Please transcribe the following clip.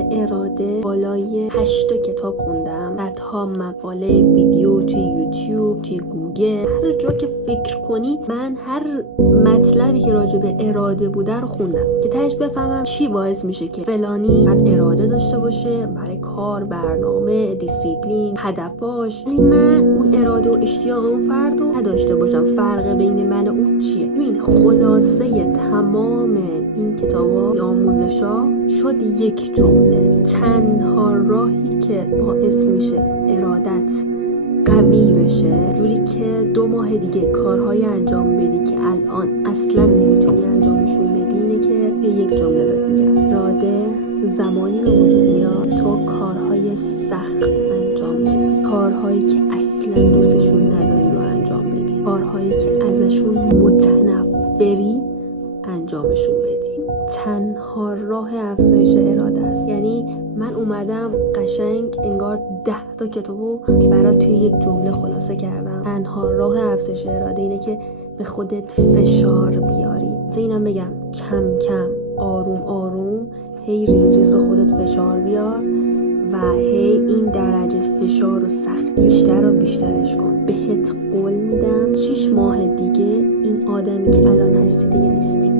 واسه اراده بالای 8 کتاب خوندم، صدها مقاله، ویدیو توی یوتیوب، توی گوگل، هر جا که فکر کنی من هر مطلبی که راجع به اراده بوده رو خوندم که تهش بفهمم چی باعث میشه که فلانی باید اراده داشته باشه برای کار، برنامه، دیسیپلین، هدفاش، ولی من اون اراده و اشتیاق اون فرد رو نداشته باشم. فرق بین من و اون چیه؟ ببین خلاصه تمام این کتابا، این آموزشا شد یک جمله: تنها راهی که باعث میشه ارادت قوی بشه، جوری که 2 ماه دیگه کارهای انجام بدی که الان اصلا نمیتونی انجامشون بدی، اینه که یک جمله بهت میگم: اراده زمانی به وجود میاد تو کارهای سخت انجام بدی، کارهایی که اصلا دوستشون نداری رو انجام بدی، کارهایی که ازشون متنفری انجامشون بدی. تنها راه افزایش اراده است. یعنی من اومدم قشنگ انگار 10 تا کتابو برات توی یک جمله خلاصه کردم. تنها راه افزایش اراده اینه که به خودت فشار بیاری. اینم بگم کم کم، آروم آروم، هی ریز ریز به خودت فشار بیار و هی این درجه فشار و سختی بیشتر و بیشترش کن. بهت قول میدم 6 ماه دیگه این آدمی که الان هستی دیگه نیستی.